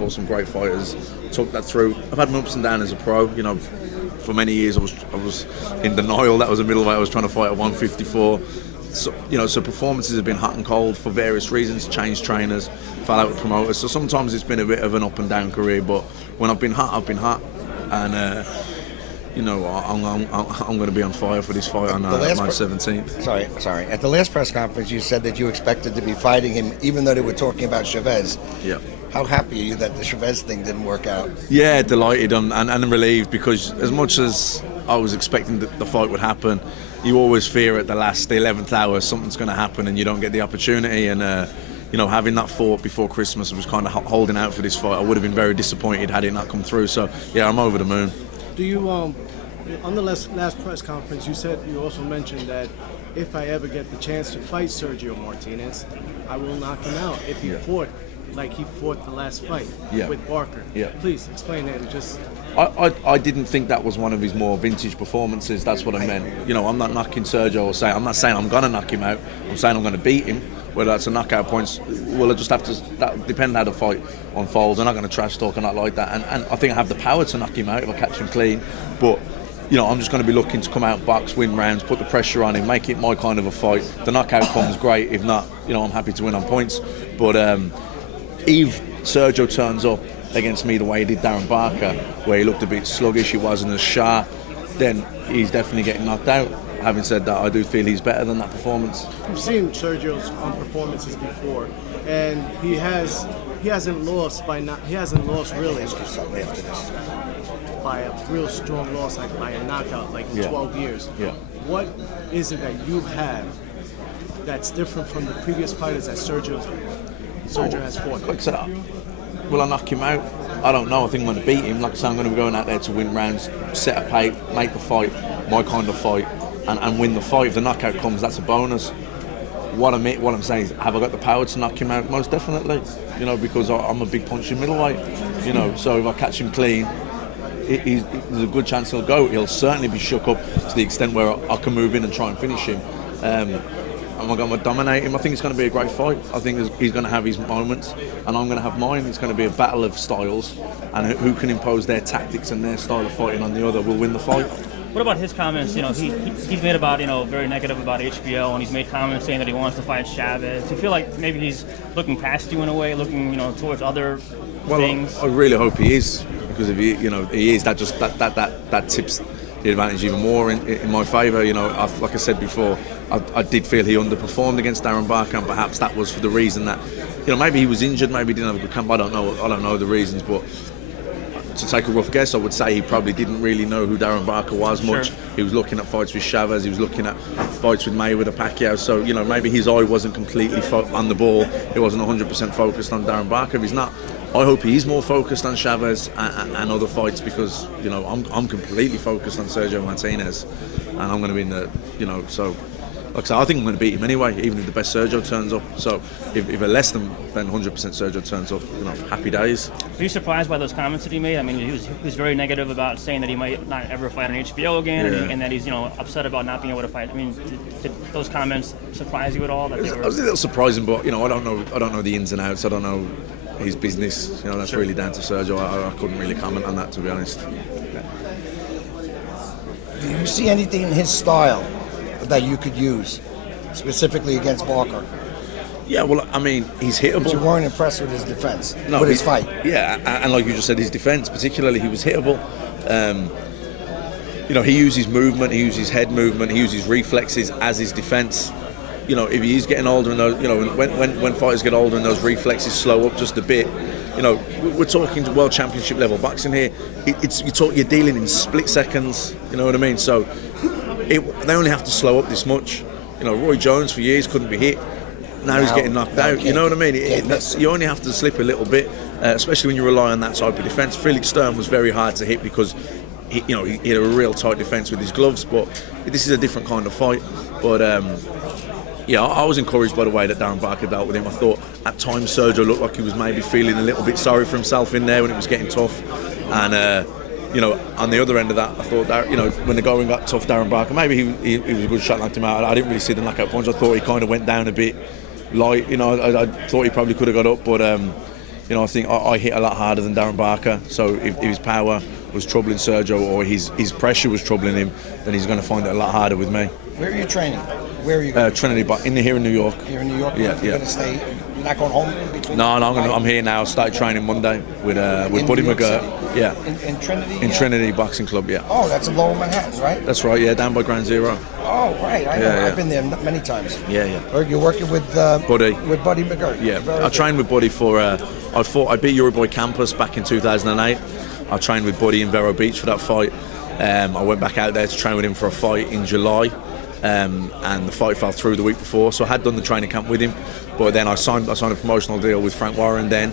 fought some great fighters, took that through. I've had my ups and downs as a pro. For many years I was in denial that I was a middleweight. I was trying to fight at 154. So performances have been hot and cold for various reasons. Changed trainers, fell out with promoters. So sometimes it's been a bit of an up and down career. But when I've been hot, and I'm going to be on fire for this fight on March 17th. Sorry. At the last press conference, you said that you expected to be fighting him, even though they were talking about Chavez. Yeah. How happy are you that the Chavez thing didn't work out? Yeah, delighted and relieved, because as much as I was expecting that the fight would happen, you always fear at the 11th hour something's going to happen and you don't get the opportunity. And having that fought before Christmas, I was kind of holding out for this fight. I would have been very disappointed had it not come through. So yeah, I'm over the moon. Do you on the last press conference, you also mentioned that if I ever get the chance to fight Sergio Martinez, I will knock him out if he fought like he fought the last fight with Barker. Yeah. Please explain that. I didn't think that was one of his more vintage performances. That's what I meant. I'm not knocking Sergio I'm not saying I'm going to knock him out. I'm saying I'm going to beat him. Whether that's a knockout points, I just have to. That depend how the fight unfolds. I'm not going to trash talk or not like that. And I think I have the power to knock him out if I catch him clean. But I'm just going to be looking to come out, box, win rounds, put the pressure on him, make it my kind of a fight. The knockout comes great. If not, I'm happy to win on points. But if Sergio turns up against me the way he did Darren Barker, where he looked a bit sluggish, he wasn't as sharp, then he's definitely getting knocked out. Having said that, I do feel he's better than that performance. We've seen Sergio's performances before, and he hasn't lost really by a real strong loss, like by a knockout, like in 12 years. Yeah. What is it that you have that's different from the previous fighters that Sergio has fought? Like I said, will I knock him out? I don't know. I think I'm going to beat him. Like I said, I'm going to be going out there to win rounds, set a pace, make the fight my kind of fight, and win the fight. If the knockout comes, that's a bonus. What I'm saying is, have I got the power to knock him out? Most definitely. Because I'm a big punching middleweight. So if I catch him clean, there's a good chance he'll go. He'll certainly be shook up to the extent where I can move in and try and finish him. Am I going to dominate him? I think it's going to be a great fight. I think he's going to have his moments, and I'm going to have mine. It's going to be a battle of styles, and who can impose their tactics and their style of fighting on the other will win the fight. What about his comments? He's made about very negative about HBO, and he's made comments saying that he wants to fight Chavez. Do you feel like maybe he's looking past you in a way, looking towards other things? I really hope he is, because if he is, that tips the advantage even more in my favour. Like I said before, I did feel he underperformed against Darren Barker, and perhaps that was for the reason that maybe he was injured, maybe he didn't have a good camp. I don't know the reasons, but to take a rough guess, I would say he probably didn't really know who Darren Barker was much. Sure. He was looking at fights with Chavez, he was looking at fights with Mayweather, Pacquiao, so maybe his eye wasn't completely on the ball. He wasn't 100% focused on Darren Barker. If he's not, I hope he is more focused on Chavez and other fights, because I'm completely focused on Sergio Martinez, and I'm going to be in the so. Like I said, I think I'm going to beat him anyway, even if the best Sergio turns up. So if a less than 100% Sergio turns up, happy days. Were you surprised by those comments that he made? I mean, he was very negative about saying that he might not ever fight on HBO again, and that he's upset about not being able to fight. I mean, did those comments surprise you at all? It was a little surprising, but I don't know the ins and outs. I don't know his business. That's really down to Sergio. I couldn't really comment on that, to be honest. Do you see anything in his style that you could use specifically against Barker? Yeah, well, I mean, he's hittable. But you weren't impressed with his defense, with his fight. Yeah, and like you just said, his defense, particularly, he was hittable. He uses movement, he uses head movement, he uses reflexes as his defense. If he's getting older, and those, when fighters get older and those reflexes slow up just a bit, we're talking world championship level boxing here. You're dealing in split seconds. You know what I mean? So they only have to slow up this much. Roy Jones for years couldn't be hit. Now he's getting knocked out. You know what I mean? You only have to slip a little bit, especially when you rely on that type of defence. Felix Sturm was very hard to hit because he had a real tight defence with his gloves. But this is a different kind of fight. But I was encouraged by the way that Darren Barker dealt with him. I thought at times Sergio looked like he was maybe feeling a little bit sorry for himself in there when it was getting tough. And on the other end of that, I thought that when the going got tough, Darren Barker, maybe he was a good shot, knocked him out. I didn't really see the knockout punch. I thought he kind of went down a bit light. I thought he probably could have got up, but You know, I think I hit a lot harder than Darren Barker. So if his power was troubling Sergio or his pressure was troubling him, then he's going to find it a lot harder with me. Where are you training? Where are you going? Trinity, but here in New York. Here in New York? Yeah, You're yeah. going to stay? You're not going home in between? No, I'm here now. I started training Monday with Buddy New York McGirt. City? Yeah. In Trinity? In Trinity Boxing Club, yeah. Oh, that's in Lower Manhattan, right? That's right, yeah, down by Ground Zero. Oh, right. I know. Yeah, yeah. I've been there many times. Yeah, yeah. Or you're working with Buddy. With Buddy McGirt. Yeah, Very I good. trained with Buddy for. I beat Euroboy Campus back in 2008. I trained with Buddy in Vero Beach for that fight. I went back out there to train with him for a fight in July, and the fight fell through the week before. So I had done the training camp with him, but then I signed a promotional deal with Frank Warren then,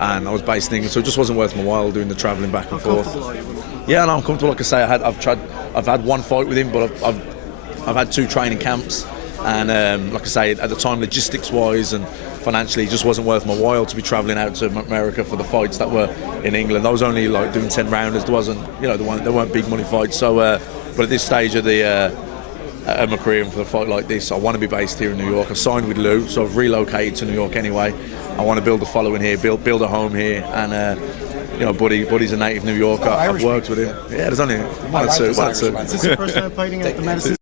and I was based in England, so it just wasn't worth my while doing the travelling back and forth. Comfortable are you with him? Yeah, no, I'm comfortable. Like I say, I've had one fight with him, but I've had 2 training camps, and like I say, at the time, logistics-wise and financially, it just wasn't worth my while to be travelling out to America for the fights that were in England. I was only like doing 10 rounders. There wasn't, there weren't big money fights. So, but at this stage of my career and for a fight like this, I want to be based here in New York. I signed with Lou, so I've relocated to New York anyway. I want to build a following here, build a home here, and Buddy's a native New Yorker. I've worked with him. Yeah, there's only one or two. Is this your first time fighting at the Madison